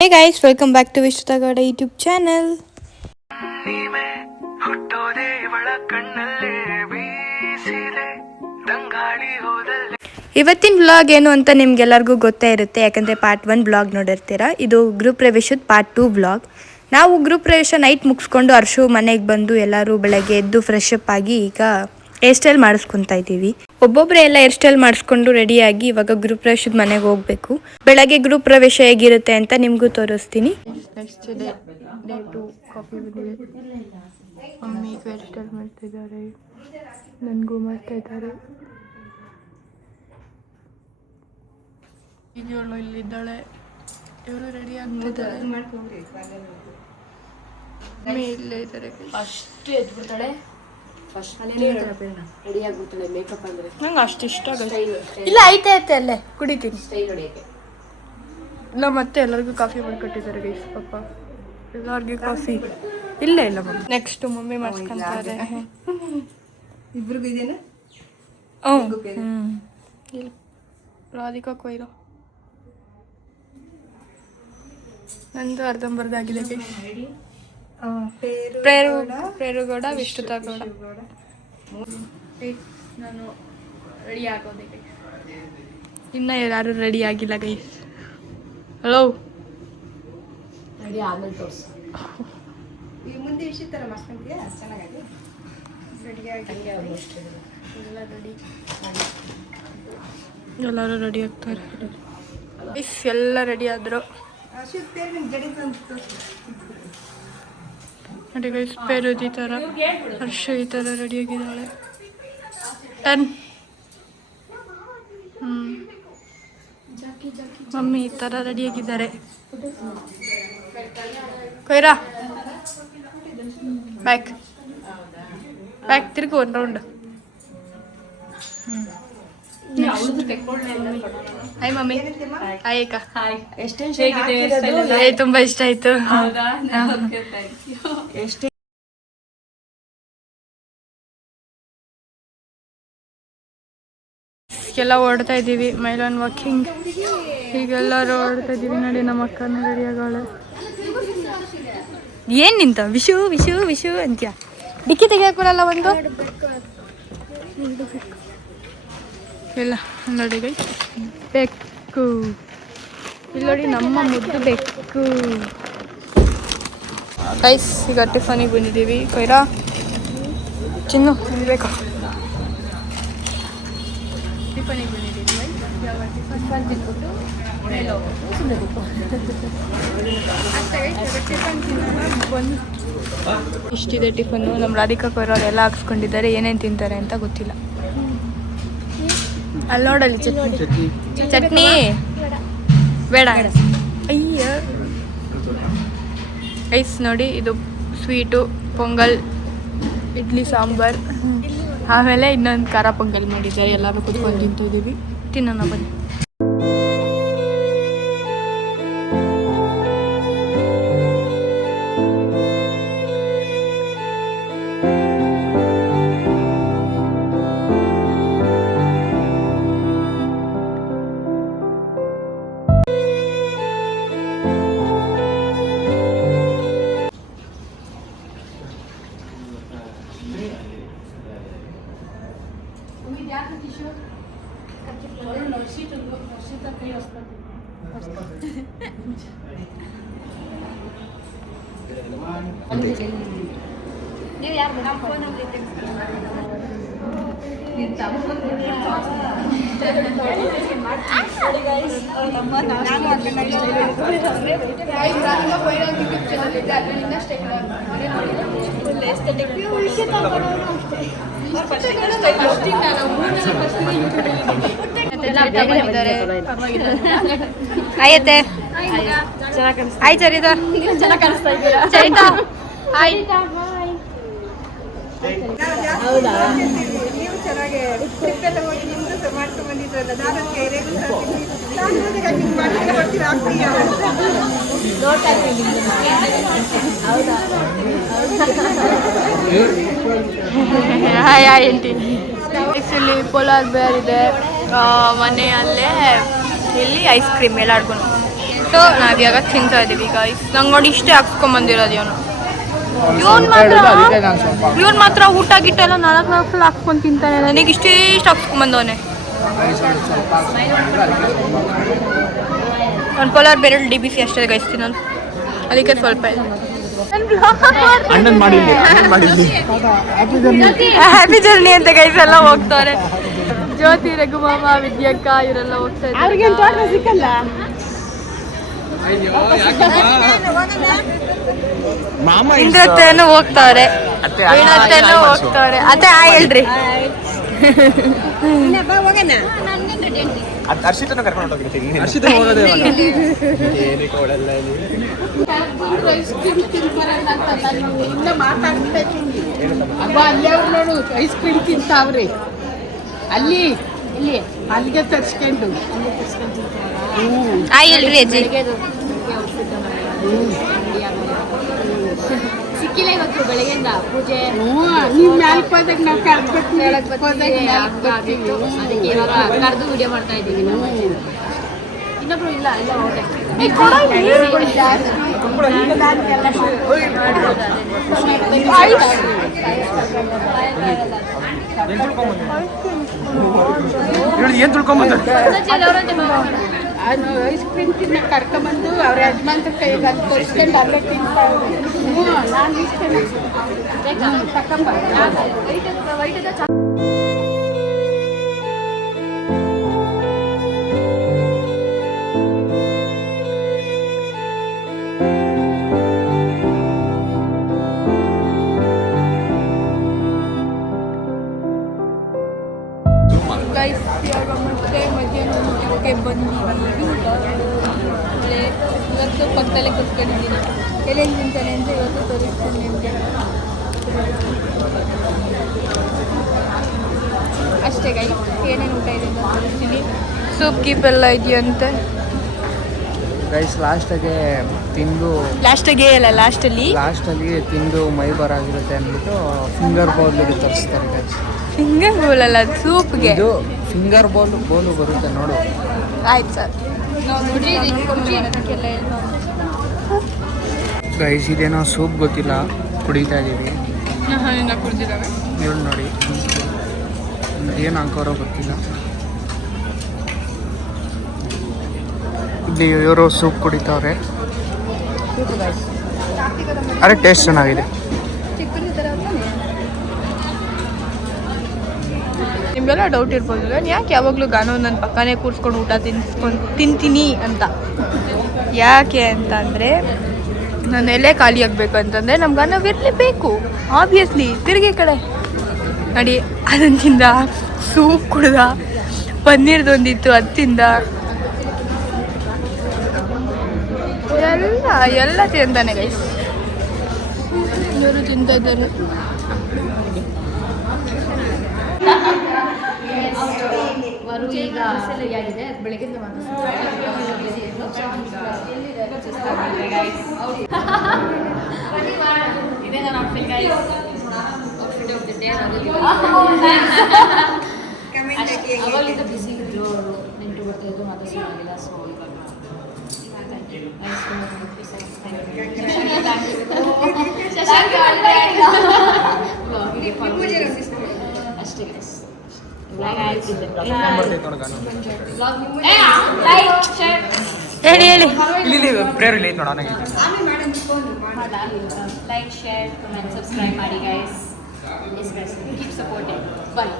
Hey guys, welcome back to Vishtutagada YouTube channel. ಇವತ್ತಿನ vlog ಏನು ಅಂತ ನಿಮ್ಗೆಲ್ಲರಿಗೂ ಗೊತ್ತೇ ಇರುತ್ತೆ, ಯಾಕಂದರೆ ಪಾರ್ಟ್ 1 ವ್ಲಾಗ್ ನೋಡಿರ್ತೀರಾ. ಇದು ಗೃಹ ಪ್ರವೇಶದ ಪಾರ್ಟ್ 2 ವ್ಲಾಗ್. ನಾವು ಗೃಹ ಪ್ರವೇಶ ನೈಟ್ ಮುಗಿಸ್ಕೊಂಡು ಅರ್ಶು ಮನೆಗೆ ಬಂದು ಎಲ್ಲರೂ ಬೆಳಗ್ಗೆ ಎದ್ದು ಫ್ರೆಶ್ ಅಪ್ ಆಗಿ ಈಗ ಹೇರ್ ಸ್ಟೈಲ್ ಮಾಡಿಸ್ಕೊತಾ ಇದ್ದೀವಿ. ಒಬ್ಬೊಬ್ಬರೇ ಎಲ್ಲ ಹೇರ್ ಸ್ಟೈಲ್ ಮಾಡಿಸ್ಕೊಂಡು ರೆಡಿಯಾಗಿ ಇವಾಗ ಗೃಹ ಪ್ರವೇಶದ ಮನೆಗೆ ಹೋಗಬೇಕು. ಬೆಳಗ್ಗೆ ಗೃಹ ಪ್ರವೇಶ ಹೇಗಿರುತ್ತೆ ಅಂತ ನಿಮಗೂ ತೋರಿಸ್ತೀನಿ. ನೆಕ್ಸ್ಟ್ ಡೇ 2 ಕಾಫಿ ಬಂದಿದೆ. ಮಮ್ಮಿ ಹೇರ್ ಸ್ಟೈಲ್ ಮಾಡ್ತಿದ್ದಾರೆ, ನನಗೂ ಮಾಡ್ತಾ ಇದ್ದಾರೆ. ಈಗ ಇವಳು ಇಲ್ಲಿದ್ದಾಳೆ, ಇವರು ರೆಡಿ ಆಗ್ತಿದ್ದಾರೆ. ಇಲ್ಲೇ ಇದ್ದಾರೆ. ಫಸ್ಟ್ ಎದ್ಬಿಡ್ತಾಳೆ, ರೆಡಿ ಆಗ್ಬಿಡ್ತಾಳೆ. ಮೇಕಪ್ ಅಂದ್ರೆ ನಂಗೆ ಅಷ್ಟು ಇಷ್ಟ ಆಗುತ್ತೆ. ಇಲ್ಲ ಐತೆ ಅಲ್ಲೇ ಕುಡಿತೀನಿ. ಸ್ಟೈಲ್ ಹೊಡೆಯಕ್ಕೆ ಇಲ್ಲ ಮತ್ತೆ ಎಲ್ಲರಿಗೂ ಕಾಫಿ ಮಾಡಿಕೊಟ್ಟಿದ್ದಾರೆ ಗೈಸ್. ಪಾಪ ಎಲ್ಲರಿಗೂ ಕಾಫಿ ಇಲ್ಲ ಮಮ್ಮಿ. Next mummy ಮಾಡಿಸ್ಕೊಂತಾರೆ. ಇಬ್ರಿಗೂ ಇದೆಯಾ? ಇಲ್ಲ ರಾಧಿಕಾ ಕೊಯ್ರೋ ನಂದು ಅರ್ಧಂಬರ್ಧಾಗಿದೆ ಗೈಸ್. ಪ್ರೇರುಗೌಡ, ವಿಷ್ಣುತಗೌಡ. ನಾನು ರೆಡಿ ಆಗೋದೆ ಗೈಸ್. ಇನ್ನು ಯಾರು ರೆಡಿ ಆಗಿಲ್ಲ ಗೈಸ್. ಹಲೋ ರೆಡಿ ಆಮೇಲೆ ತೋರಿಸು. ಈ ಮುಂದೆ ಇಷ್ಟ ಥರ ಮಾಡ್ಕೊಂತೀಯಾ? ಚೆನ್ನಾಗಿ ರೆಡಿಯಾಗಿ ಎಲ್ಲ ರೆಡಿ, ಎಲ್ಲರೂ ರೆಡಿ ಆಗ್ತಾರೆ. ಎಲ್ಲ ರೆಡಿ ಆದರು. ನೋಡಿ ಗೈಸ್, ಪೇರು ಈ ಥರ, ಹರ್ಷ ಈ ಥರ ರೆಡಿಯಾಗಿದ್ದಾಳೆ. ಟನ್ ಮಮ್ಮಿ ಈ ಥರ ರೆಡಿಯಾಗಿದ್ದಾರೆ. ಕೊಯ್ರಾ ಬ್ಯಾಕ್ ತಿರುಗು ಒಂದು ರೌಂಡ್. Hi mummy. ಹಾಯ್ ಅಕ್ಕ. ತುಂಬಾ ಇಷ್ಟ ಆಯ್ತು. ಎಲ್ಲ ಓಡ್ತಾ ಇದ್ದೀವಿ, ಮೈಲಾನ್ ವಾಕಿಂಗ್. ಹೀಗೆಲ್ಲರೂ ಓಡ್ತಾ ಇದ್ದೀವಿ. ನೋಡಿ ನಮ್ಮ ಅಕ್ಕನ ರೆಡಿ ಆಗೋಳೆ. ಏನ್ ನಿಂತ ವಿಶು ವಿಶು ವಿಶು ಅಂತ್ಯ? ಡಿಕ್ಕಿ ತೆಗಿಯಕ್ಕೆ ಬರಲ್ಲ ಒಂದು ಇಲ್ಲ ನೋಡಿ ಗೈ. ಬೆಕ್ಕು ಇಲ್ಲಿ ನೋಡಿ, ನಮ್ಮ ಮುದ್ದು ಬೆಕ್ಕು ಗೈಸ್. ಈಗ ಟಿಫನಿಗೆ ಬಂದಿದ್ದೀವಿ. ಕೊಯ್ರಾ ಚಿನ್ನು ಬೇಕಾ? ಟಿಫನಿಗೆ ಬಂದಿದ್ದೀವಿ. ಟಿಫನ್ ತಿನ್ಬಿಟ್ಟು ಮೇಲೆ ಹೋಗ್ಬಿಟ್ಟು ಸುಮ್ಮನೆ ಇಷ್ಟಿದೆ ಟಿಫನ್ನು. ನಮ್ಮ ರಾಧಿಕಾ ಕೊಯ್ರೋರು ಎಲ್ಲ ಹಾಕ್ಸ್ಕೊಂಡಿದ್ದಾರೆ. ಏನೇನು ತಿಂತಾರೆ ಅಂತ ಗೊತ್ತಿಲ್ಲ. ಅಲ್ಲಿ ನೋಡಲ್ಲಿ ಚಟ್ನಿ ಬೇಡ. ಅಯ್ಯ ಐಸ್ ನೋಡಿ, ಇದು ಸ್ವೀಟು, ಪೊಂಗಲ್, ಇಡ್ಲಿ, ಸಾಂಬಾರ್, ಆಮೇಲೆ ಇನ್ನೊಂದು ಖಾರ ಪೊಂಗಲ್ ಮಾಡಿದ್ದಾರೆ. ಎಲ್ಲರೂ ಕುತ್ಕೊಂಡು ತಿಂತಿದ್ದೀವಿ. ತಿನ್ನೋಣ ಬನ್ನಿ. ನೀವು ಯಾರು ಆಯ್ತೆ ಆಯ್ ಚರಿತಾ, ಚೆನ್ನಾಗಿ ಕಾಣಿಸ್ತಾ ಇದ್ದೀರಾ? ಚರಿತಾ ಹಾಯ್. ಹೌದಾ? ನೀವು ಚೆನ್ನಾಗಿ ಟ್ರಿಪ್ಪೆಲ್ಲ ಹೋಗಿ ನಿಮ್ಮದು ಮಾಡ್ಕೊಂಡು ಬಂದಿದ್ರಲ್ಲ. ನಾನು ನೋಡ್ತಾ ಇದ್ದೀನಿ. ಹೌದಾ? Hi hi aunty. ಇಲ್ಲಿ ಪೋಲಾರ್ ಬೇರ್ ಇದೆ ಮನೆಯಲ್ಲೇ. ಇಲ್ಲಿ ಐಸ್ ಕ್ರೀಮ್ ಎಲ್ಲ ಆಡ್ಕೊಂಡು ಸೊ ನಾವೀಗ ತಿಂತಾ ಇದೀವಿ ಗಾಯ್ಸ್. ನಂಗೆ ನೋಡಿ ಇಷ್ಟೇ ಹಾಕ್ಸ್ಕೊಂಬಂದಿರೋದು ಇವನು. ಇವನ್ ಮಾತ್ರ ಊಟ ಗಿಟ್ಟ ಎಲ್ಲ 4 ಫುಲ್ ಹಾಕ್ಕೊಂಡು ತಿಂತಾನೆ. ನನಗೆ ಇಷ್ಟೇ ಇಷ್ಟು ಹಾಕ್ಸ್ಕೊಂಬಂದವನೆ. ಒಂದು ಪೋಲಾರ್ ಬೆರಳು DBC ಅಷ್ಟೇ ಗೈಸ್ತೀನಿ ನಾನು, ಅದಕ್ಕೆ ಸ್ವಲ್ಪ ಹ್ಯಾಪಿ ಜರ್ನಿ ಅಂತ ಗೈಸ್ ಎಲ್ಲ ಹೋಗ್ತಾರೆ. ಜ್ಯೋತಿ, ರಘುಮಾಮ, ವಿದ್ಯಕ್ಕ ಇವರೆಲ್ಲ ಹೋಗ್ತಾ ಇದ್ದಾರೆ. ಸಿಕ್ಕಲ್ಲ ಇಂದ್ರತ್ತೇನು ಹೋಗ್ತಾರೆ, ವೀಣತ್ತೇನು ಹೋಗ್ತಾರೆ. ಅತ್ತೆ ಹೇಳ್ರಿ. ಹೋಗೋಣ ಹರ್ಷಿತನ ಕರ್ಕೊಂಡು ಹೋಗ್ತೀನಿ. ಐಸ್ ಕ್ರೀಮ್ ಇನ್ನ ಮಾತಾಡ್ತಾ ಇದ್ದೀನಿ. ಅಲ್ಲೇ ಅವ್ರು ನೋಡು ಐಸ್ ಕ್ರೀಮ್ ತಿಂತಾವ್ರಿ. ಅಲ್ಲಿ ಇಲ್ಲಿ ಅಲ್ಲಿಗೆ ತರ್ಸ್ಕೊಂಡು ಹೇಳ್ರಿ ಅಜ್ಜಿ. ಸಿಕ್ಕಿಲ್ಲ ಇವತ್ತು ಬೆಳಗ್ಗೆಯಿಂದ ಪೂಜೆ. ನೀವು ಮ್ಯಾಲ್ಕ್ ಹೋದಾಗ ನಾವು ಕರ್ದ್ಬಿಟ್ಟು ಅದಕ್ಕೆ ಇವಾಗ ಕರೆದು ವಿಡಿಯೋ ಮಾಡ್ತಾ ಇದ್ದೀವಿ ನಾವು. ಇನ್ನೊಬ್ರು ಇಲ್ಲ ಇಲ್ಲ ಹೋದೆ. ಏನ್ ತಿಳ್ಕೊಂಬಂದ ಐಸ್ ಕ್ರೀಮ್ ತಿನ್ನ ಕರ್ಕೊಂಬಂದು ಅವ್ರ ಯಜಮಾನ್ರ ಕೈಗೆ ಅಲ್ಲಿ ಕೊಡ್ಸ್ಕೊಂಡು ಅಲ್ಲೇ ತಿಂತಾವ್ರಿ. ನಾನು ಇಷ್ಟೇ ತಕೊಂಬ. ಗೈಸ್ ಇವಾಗ ಮತ್ತೆ ಮಧ್ಯಾಹ್ನ ಊಟಕ್ಕೆ ಬಂದಿದ್ದೀವಿ. ಇವತ್ತು ಪಕ್ಕದಲ್ಲೇ ಕೂತ್ಕೊಂಡಿದ್ದೀನಿ. ಎಲ್ಲೇನು ತಿಂತಾನೆ ಅಂತ ಇವತ್ತು ತೋರಿಸ್ತೀನಿ ನಿಮಗೆ. ಅಷ್ಟೇ ಗೈಸ್, ಏನೇನು ಊಟ ಇದೆ ಅಂತ ತೋರಿಸ್ತೀನಿ. ಸೂಪ್ ಗೀಪ್ ಎಲ್ಲ ಇದೆಯಂತೆ ಗೈಸ್. ಲಾಸ್ಟಿಗೆ ಲಾಸ್ಟಲ್ಲಿ ತಿಂದು ಮೈ ಬರಾಗಿರುತ್ತೆ ಅಂದ್ಬಿಟ್ಟು ಫಿಂಗರ್ ಬೌಲ್ ತರಿಸ್ತಾರೆ ಗೈಸ್. ಫಿಂಗರ್ ಬೌಲ್ ಅಲ್ಲ, ಸೂಪ್ಗೆ. ಇದು ಫಿಂಗರ್ ಬೌಲು ಬರುತ್ತೆ ನೋಡು. ಆಯ್ತು ಸರ್. ಗೈಸ್ ಇದೇನೋ ಸೂಪ್ ಗೊತ್ತಿಲ್ಲ, ಕುಡಿತಾ ಇದ್ದೀವಿ. ಇವ್ರು ನೋಡಿ ಏನು ಹಾಕೋರೋ ಗೊತ್ತಿಲ್ಲ. ಇಲ್ಲಿ ಇವರು ಸೂಪ್ ಕುಡಿತಾವ್ರೆ. ಅರೆ ಟೇಸ್ಟ್ ಚೆನ್ನಾಗಿದೆ. ನಿಮಗೆಲ್ಲ ಡೌಟ್ ಇರ್ಬೋದು, ನಾನು ಯಾಕೆ ಯಾವಾಗಲೂ ಗಾನೋ ನನ್ನ ಪಕ್ಕನೇ ಕೂರಿಸ್ಕೊಂಡು ಊಟ ತಿಂತೀನಿ ಅಂತ. ಯಾಕೆ ಅಂತ ಅಂದರೆ ನನ್ನ ಎಲೆ ಖಾಲಿ ಆಗಬೇಕು ಅಂತಂದರೆ ನಮ್ಮ ಗಾನವ್ ಇರಲೇಬೇಕು ಆಬ್ವಿಯಸ್ಲಿ. ತಿರುಗಿ ಕಡೆ ನೋಡಿ, ಅದನ್ನು ತಿಂದ, ಸೂಪ್ ಕುಡ್ದ, ಪನ್ನೀರ್ದೊಂದಿತ್ತು ಅದು ತಿಂದ, ಎಲ್ಲ ತಿಂತಾನೆ ಗೈಸ್. ಇವರು ತಿಂತಾ ಇದ್ದಾರೆ. ವರು ಈಗ ಸರಿಯಾಗಿದೆ. ಬೆಳಗ್ಗೆ ಇದೇ ನನ್ನ outfit guys. Outfit of the day. ಅವಾಗಲಿಂದ ಬಿಸಿ ಇದ್ರು ಅವರು, ನೆಂಟು ಬರ್ತಾಯಿದ್ರು, ಮತ್ತೆ ಸಿಗೋದಿಲ್ಲ. ಸೊ ಇವಾಗ ಅಷ್ಟೇ ಗೈಸ್. ಹೇಳಿ ಪ್ರೇರ್ ಇಲ್ಲ ನೋಡೋಣ. ಲೈಕ್, ಶೇರ್, ಕಮೆಂಟ್, ಸಬ್ಸ್ಕ್ರೈಬ್ ಮಾಡಿ ಗೈಸ್. Keep supporting. ಬಾಯ್.